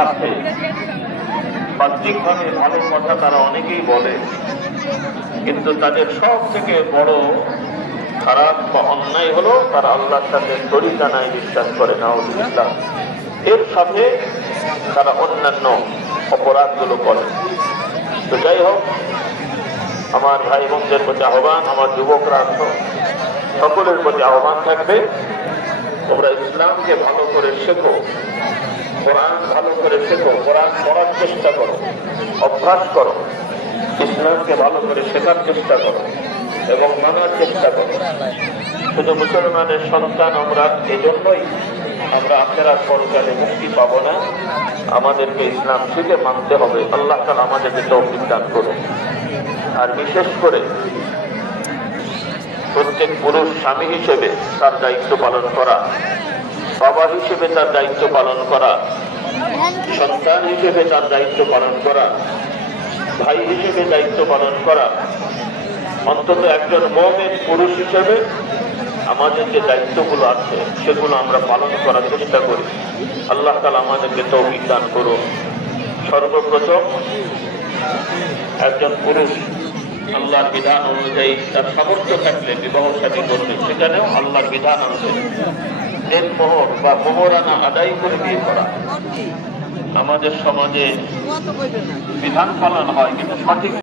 কাছে বাহ্যিকভাবে ভালো কথা তারা অনেকেই বলে, কিন্তু তাদের সব থেকে বড় খারাপ বা অন্যায় হলো তারা আল্লাহর সাথে শরীকানায় বিশ্বাস করে না। এর সাথে তারা অন্যান্য অপরাধগুলো করে। তো যাই হোক, আমার ভাই বোনদের প্রতি আহ্বান, আমার যুবকরা সকলের প্রতি আহ্বান থাকবে, তোমরা ইসলামকে ভালো করে শেখো, কোরআন ভালো করে শেখো, কোরআন পড়ার চেষ্টা করো, অভ্যাস করো, ইসলামকে ভালো করে শেখার চেষ্টা করো এবং মানার চেষ্টা করো। শুধু মুসলমানের সন্তান আমরা, এজন্যই আমরা আখিরাত পরকালে মুক্তি পাবো না। আমাদেরকে ইসলাম শিখে মানতে হবে। আল্লাহ তাআলা আমাদেরকে তৌফিক দান করুন। আর বিশেষ করে প্রত্যেক পুরুষ স্বামী হিসেবে তার দায়িত্ব পালন করা, বাবা হিসেবে তার দায়িত্ব পালন করা, সন্তান হিসেবে তার দায়িত্ব পালন করা, ভাই হিসেবে দায়িত্ব পালন করা, অন্তত একজন মুমিন পুরুষ হিসেবে আমাদের যে দায়িত্বগুলো আছে সেগুলো আমরা পালন করার চেষ্টা করি। আল্লাহ তাআলা আমাদেরকে তৌফিক দান করুন। সর্বপ্রথম একজন পুরুষ আল্লাহর বিধান অনুযায়ী তার সামর্থ্য থাকলে বিবাহ শাদী করবে, সেখানেও আল্লাহর বিধান আছে দেনমোহর বা মোহরানা আদায় করে বিয়ে করা। আমাদের সমাজে বিধান পালন হয় কিন্তু সঠিক